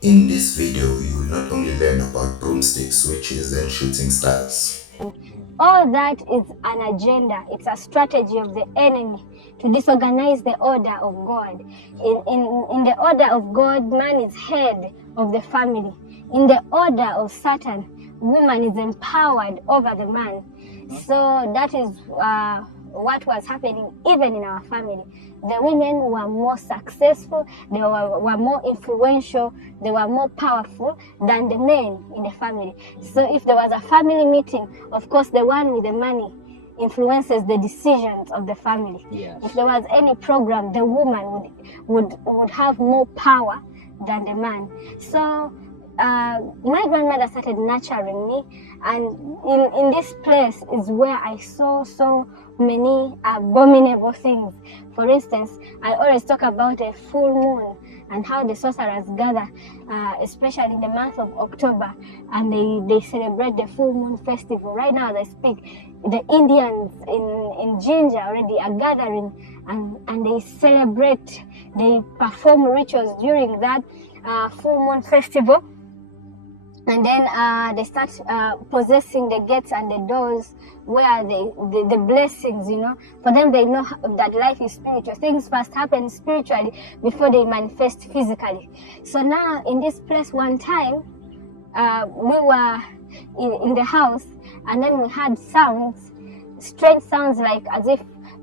In this video, you will not only learn about broomsticks, witches, and shooting stars. All that is an agenda. It's a strategy of the enemy to disorganize the order of God. In the order of God, man is head of the family. In the order of Satan, woman is empowered over the man. So that is what was happening even in our family. The women were more successful, they were more influential, they were more powerful than the men in the family. So if there was a family meeting, of course the one with the money influences the decisions of the family. Yes. If there was any program, the woman would have more power than the man. So my grandmother started nurturing me, and in this place is where I saw so many abominable things. For instance, I always talk about a full moon and how the sorcerers gather, especially in the month of October, and they celebrate the full moon festival. Right now as I speak, the Indians in Ginger already are gathering, and they celebrate, they perform rituals during that full moon festival. And then they start possessing the gates and the doors where the blessings, for them they know that life is spiritual. Things first happen spiritually before they manifest physically. So now in this place one time, we were in the house, and then we had sounds, strange sounds, like as if,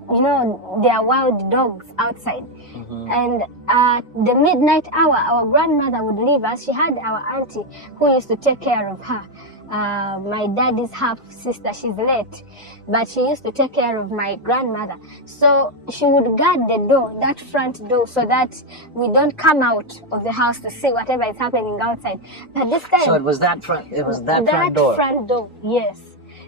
there are wild dogs outside. Mm-hmm. And at the midnight hour, our grandmother would leave us. She had our auntie who used to take care of her. My daddy's half sister, she's late, but she used to take care of my grandmother. So she would guard the door, that front door, so that we don't come out of the house to see whatever is happening outside. But this time, so it was that front door. That front door, yes.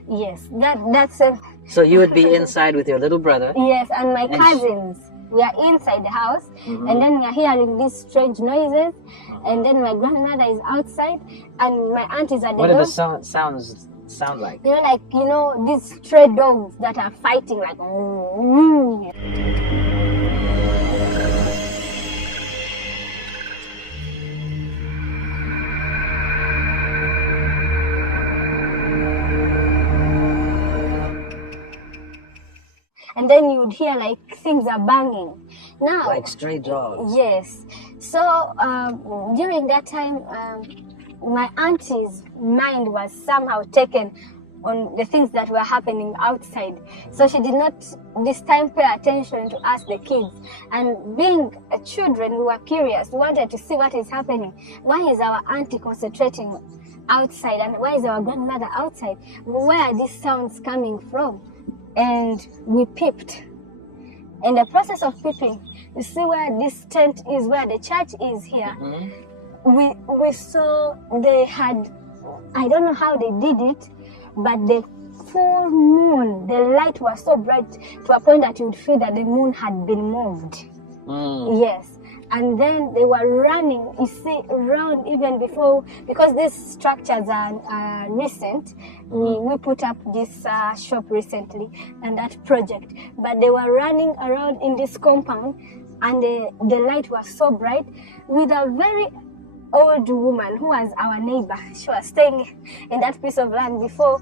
Yes, that's a... So you would be inside with your little brother? Yes, and my cousins. We are inside the house, mm-hmm. And then we are hearing these strange noises, and then my grandmother is outside, and my aunt is at the door. What do the sounds sound like? These stray dogs that are fighting, like... And then you would hear like things are banging. Now, like stray dogs. Yes. So during that time, my auntie's mind was somehow taken on the things that were happening outside. So she did not this time pay attention to us, the kids. And being children, we were curious. We wanted to see what is happening. Why is our auntie concentrating outside? And why is our grandmother outside? Where are these sounds coming from? And we peeped. In the process of peeping, you see where this tent is, where the church is here. Mm-hmm. We saw they had, I don't know how they did it, but the full moon, the light was so bright to a point that you would feel that the moon had been moved. Mm. Yes. And then they were running, you see, around even before, because these structures are recent. We put up this shop recently and that project. But they were running around in this compound, and the light was so bright, with a very old woman who was our neighbor. She was staying in that piece of land before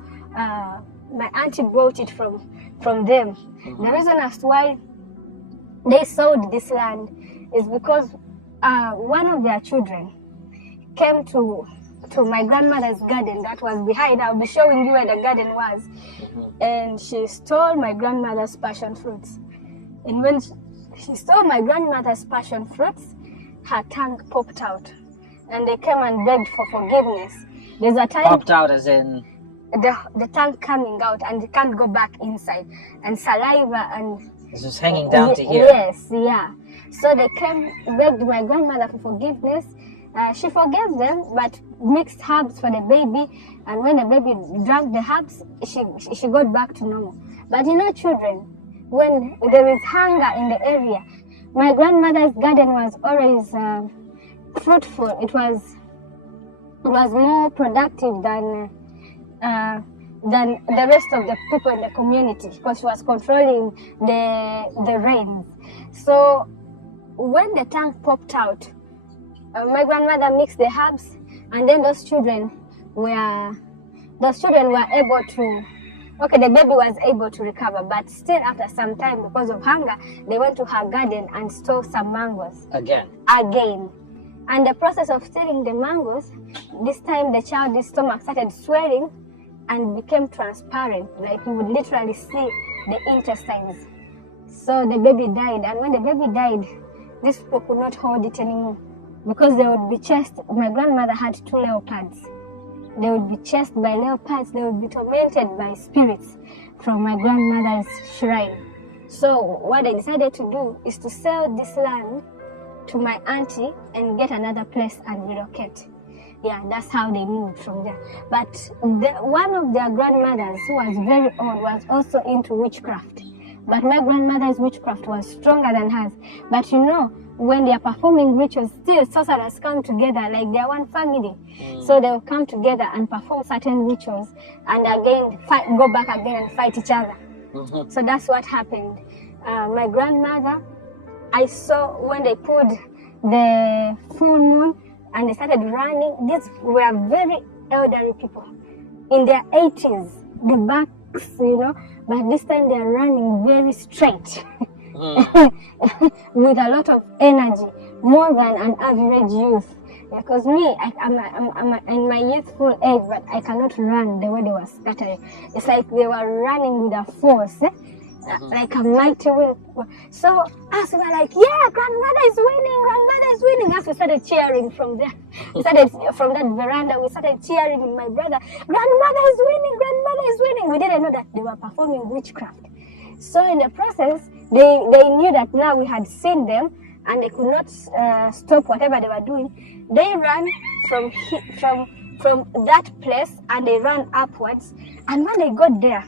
my auntie bought it from them. Mm-hmm. The reason as to why they sold this land is because one of their children came to my grandmother's garden that was behind. I'll be showing you where the garden was. Mm-hmm. And she stole my grandmother's passion fruits. And when she stole my grandmother's passion fruits, her tongue popped out. And they came and begged for forgiveness. There's a time... Popped out as in... The tongue coming out, and it can't go back inside. And saliva and... It's just hanging down to here. Yes, yeah. So they came, begged my grandmother for forgiveness. She forgave them, but mixed herbs for the baby. And when the baby drank the herbs, she got back to normal. But children, when there is hunger in the area, my grandmother's garden was always fruitful. It was more productive than the rest of the people in the community, because she was controlling the rains. So when the tank popped out, my grandmother mixed the herbs, and then those children were able to. Okay, the baby was able to recover, but still after some time, because of hunger, they went to her garden and stole some mangoes. Again. And the process of stealing the mangoes, this time the child's stomach started swelling and became transparent, like you would literally see the intestines. So the baby died, and when the baby died, these people could not hold it anymore because they would be chased. My grandmother had 2 leopards. They would be chased by leopards. They would be tormented by spirits from my grandmother's shrine. So what I decided to do is to sell this land to my auntie and get another place and relocate. Yeah, that's how they moved from there. But one of their grandmothers, who was very old, was also into witchcraft. But my grandmother's witchcraft was stronger than hers. But you know, when they are performing rituals, still sorcerers come together like they are one family. So they will come together and perform certain rituals and again go back again and fight each other. So that's what happened. My grandmother, I saw when they put the full moon and they started running. These were very elderly people in their 80s, the backs, you know, but this time they are running very straight. With a lot of energy, more than an average youth. Because me, I'm in my youthful age, but I cannot run the way they were scattering. It's like they were running with a force, like a mighty wind. So us were like, yeah, grandmother is winning, grandmother is winning. As we started cheering from there, we started from that veranda, we started cheering with my brother, grandmother is winning, grandmother is winning. We didn't know that they were performing witchcraft. So in the process, they knew that now we had seen them and they could not stop whatever they were doing. They ran from that place and they ran upwards. And when they got there,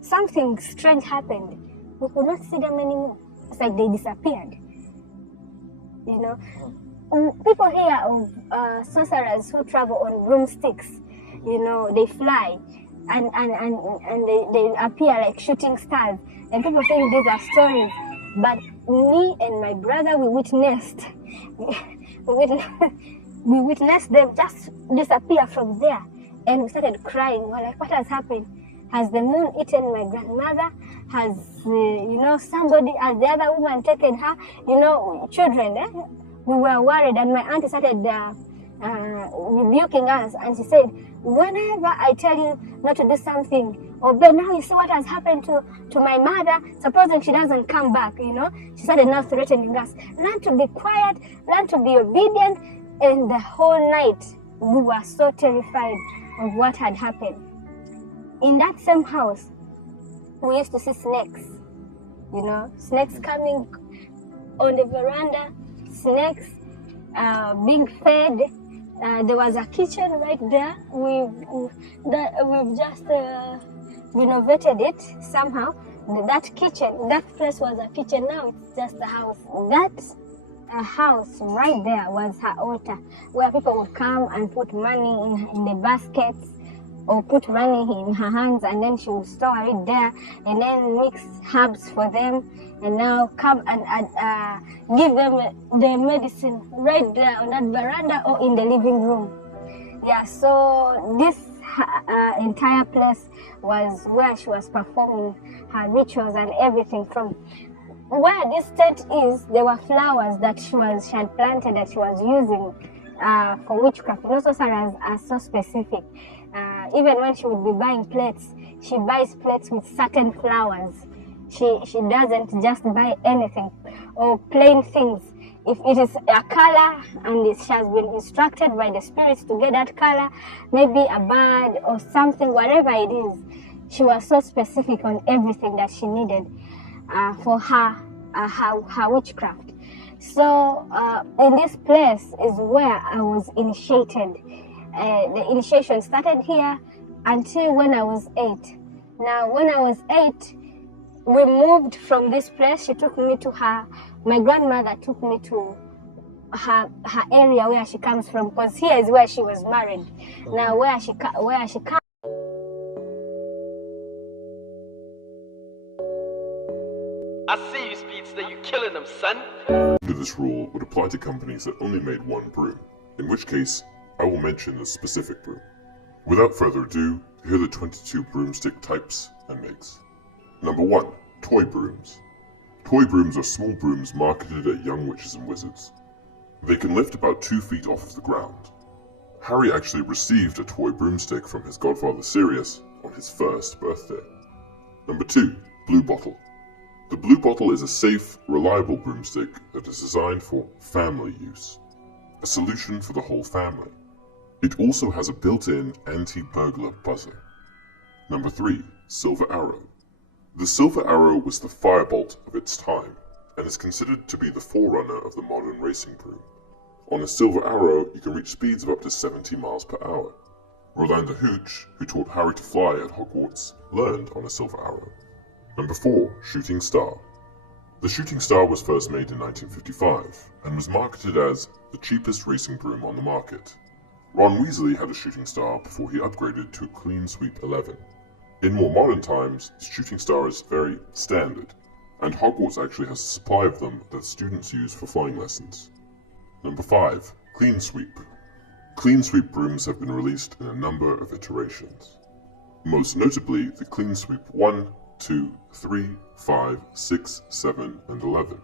something strange happened. We could not see them anymore. It's like they disappeared. You know, people hear of sorcerers who travel on broomsticks. You know, they fly and they appear like shooting stars. And people think these are stories, but me and my brother, we witnessed them just disappear from there. And we started crying. We're like, what has happened? Has the moon eaten my grandmother? Has, somebody, has the other woman taken her? You know, children, we were worried. And my auntie started rebuking us. And she said, whenever I tell you not to do something, but now you see what has happened to my mother, supposing she doesn't come back, you know. She started now threatening us. Learn to be quiet, learn to be obedient. And the whole night, we were so terrified of what had happened. In that same house, we used to see snakes, you know, snakes coming on the veranda, snakes being fed. There was a kitchen right there. We've just renovated it somehow. That kitchen, that place was a kitchen. Now it's just a house. That house right there was her altar, where people would come and put money in the baskets or put money in her hands, and then she would store it there and then mix herbs for them, and now come and give them the medicine right there on that veranda or in the living room. Yeah, so this entire place was where she was performing her rituals and everything. From where this tent is, there were flowers that she had planted that she was using for witchcraft. You know, sorcerers are so specific. Even when she would be buying plates, she buys plates with certain flowers. She doesn't just buy anything or plain things. If it is a color and she has been instructed by the spirits to get that color, maybe a bird or something, whatever it is, she was so specific on everything that she needed for her witchcraft. So in this place is where I was initiated. The initiation started here until when I was 8. Now, when I was 8, we moved from this place. She took me to my grandmother took me to her area where she comes from, because here is where she was married. Now, where she comes. I see you, Speedster. You killing them, son. this rule would apply to companies that only made one broom, in which case I will mention the specific broom. Without further ado, here are the 22 broomstick types and makes. Number 1. Toy brooms. Toy brooms are small brooms marketed at young witches and wizards. They can lift about 2 feet off of the ground. Harry actually received a toy broomstick from his godfather Sirius on his first birthday. Number 2. Blue bottle. The blue bottle is a safe, reliable broomstick that is designed for family use. A solution for the whole family. It also has a built-in anti-burglar buzzer. Number 3. Silver arrow. The silver arrow was the firebolt of its time, and is considered to be the forerunner of the modern racing broom. On a silver arrow, you can reach speeds of up to 70 miles per hour. Roland the Hooch, who taught Harry to fly at Hogwarts, learned on a silver arrow. Number 4. Shooting star. The shooting star was first made in 1955, and was marketed as the cheapest racing broom on the market. Ron Weasley had a shooting star before he upgraded to a Clean Sweep 11. In more modern times, the shooting star is very standard, and Hogwarts actually has a supply of them that students use for flying lessons. Number 5. Clean Sweep. Clean Sweep brooms have been released in a number of iterations. Most notably, the Clean Sweep 1, 2, 3, 5, 6, 7, and 11.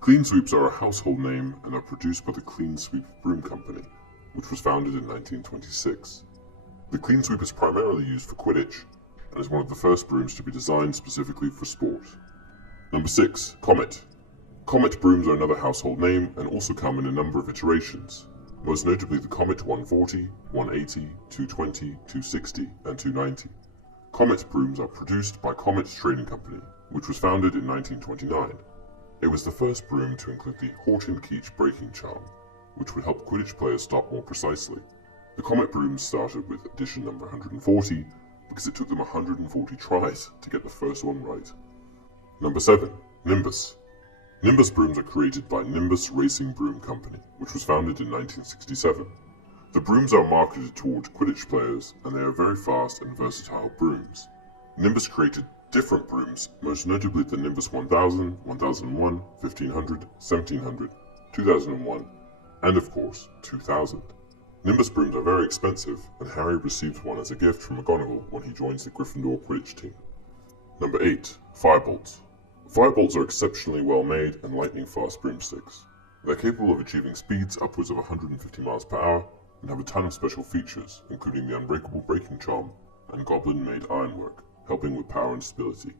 Clean Sweeps are a household name and are produced by the Clean Sweep Broom Company, which was founded in 1926. The Clean Sweep is primarily used for Quidditch, and is one of the first brooms to be designed specifically for sport. Number 6. Comet. Comet brooms are another household name and also come in a number of iterations, most notably the Comet 140, 180, 220, 260, and 290. Comet brooms are produced by Comet Trading Company, which was founded in 1929. It was the first broom to include the Horton-Keach braking charm, which would help Quidditch players stop more precisely. The Comet brooms started with edition number 140 because it took them 140 tries to get the first one right. Number 7. Nimbus. Nimbus brooms are created by Nimbus Racing Broom Company, which was founded in 1967. The brooms are marketed toward Quidditch players, and they are very fast and versatile brooms. Nimbus created different brooms, most notably the Nimbus 1000, 1001, 1500, 1700, 2001, and of course, 2000. Nimbus brooms are very expensive, and Harry received one as a gift from McGonagall when he joins the Gryffindor Quidditch team. Number 8. Firebolts. Firebolts are exceptionally well made and lightning-fast broomsticks. They're capable of achieving speeds upwards of 150 miles per hour, and have a ton of special features, including the unbreakable braking charm and goblin-made ironwork, helping with power and stability.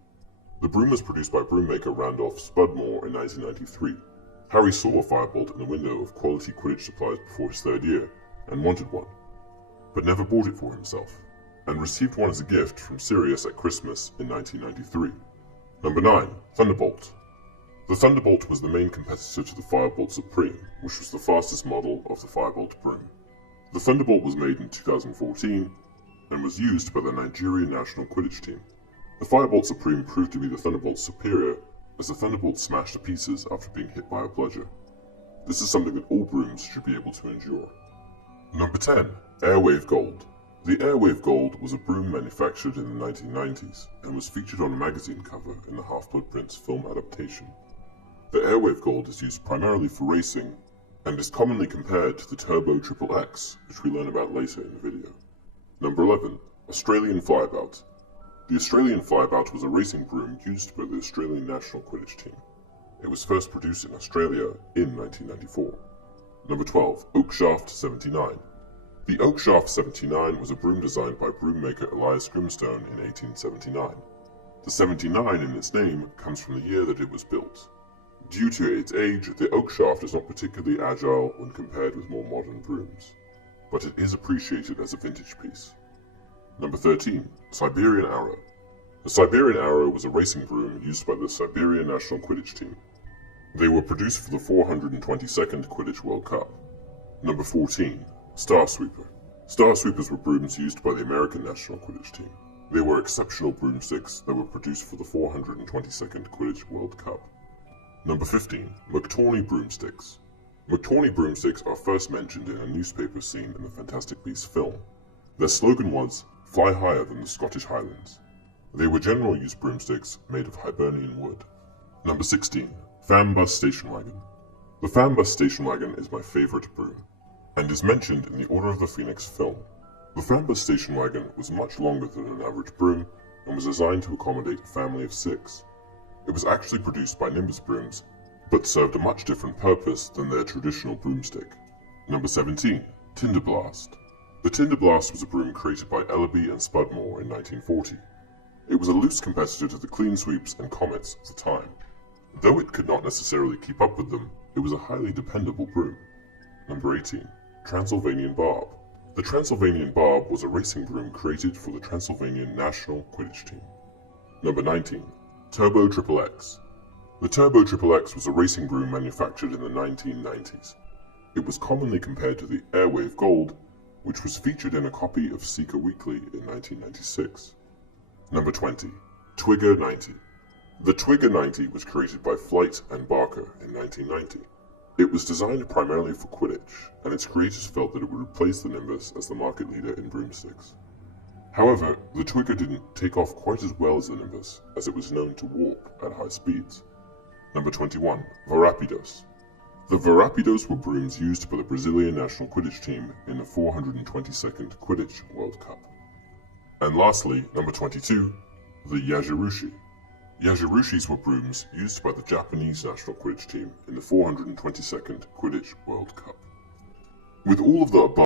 The broom was produced by broommaker Randolph Spudmore in 1993. Harry saw a firebolt in the window of Quality Quidditch Supplies before his 3rd year, and wanted one, but never bought it for himself, and received one as a gift from Sirius at Christmas in 1993. Number 9. Thunderbolt. The Thunderbolt was the main competitor to the Firebolt Supreme, which was the fastest model of the Firebolt broom. The Thunderbolt was made in 2014 and was used by the Nigerian national Quidditch team. The Firebolt Supreme proved to be the Thunderbolt's superior, as the Thunderbolt smashed to pieces after being hit by a bludger. This is something that all brooms should be able to endure. Number 10. Airwave Gold. The Airwave Gold was a broom manufactured in the 1990s and was featured on a magazine cover in the Half-Blood Prince film adaptation. The Airwave Gold is used primarily for racing and is commonly compared to the Turbo XXX, which we learn about later in the video. Number 11. Australian Flyabout. The Australian Flyabout was a racing broom used by the Australian national Quidditch team. It was first produced in Australia in 1994. Number 12. Oakshaft 79. The Oakshaft 79 was a broom designed by broommaker Elias Grimstone in 1879. The 79 in its name comes from the year that it was built. Due to its age, the Oakshaft is not particularly agile when compared with more modern brooms, but it is appreciated as a vintage piece. Number 13. Siberian Arrow. The Siberian Arrow was a racing broom used by the Siberian national Quidditch team. They were produced for the 422nd Quidditch World Cup. Number 14. Star Sweeper. Star Sweepers were brooms used by the American national Quidditch team. They were exceptional broomsticks that were produced for the 422nd Quidditch World Cup. Number 15. McTawny Broomsticks. McTawny broomsticks are first mentioned in a newspaper scene in the Fantastic Beasts film. Their slogan was, "Fly higher than the Scottish Highlands." They were general use broomsticks made of Hibernian wood. Number 16. Fambus Station Wagon. The fan bus station wagon is my favorite broom, and is mentioned in the Order of the Phoenix film. The fan bus station wagon was much longer than an average broom and was designed to accommodate a family of 6. It was actually produced by Nimbus brooms, but served a much different purpose than their traditional broomstick. Number 17. Tinder Blast. The Tinder Blast was a broom created by Ellaby and Spudmore in 1940. It was a loose competitor to the Clean Sweeps and Comets of the time. Though it could not necessarily keep up with them, it was a highly dependable broom. Number 18. Transylvanian Barb. The Transylvanian Barb was a racing broom created for the Transylvanian national Quidditch team. Number 19. Turbo Triple X. The Turbo Triple X was a racing broom manufactured in the 1990s. It was commonly compared to the Airwave Gold, which was featured in a copy of Seeker Weekly in 1996. Number 20. Twigger 90. The Twigger 90 was created by Flight and Barker in 1990. It was designed primarily for Quidditch, and its creators felt that it would replace the Nimbus as the market leader in broomsticks. However, the Twigger didn't take off quite as well as the Nimbus, as it was known to warp at high speeds. Number 21. Varapidos. The Varapidos were brooms used by the Brazilian national Quidditch team in the 422nd Quidditch World Cup. And lastly, number 22. The Yajirushi. Yajirushis were brooms used by the Japanese national Quidditch team in the 422nd Quidditch World Cup. With all of the above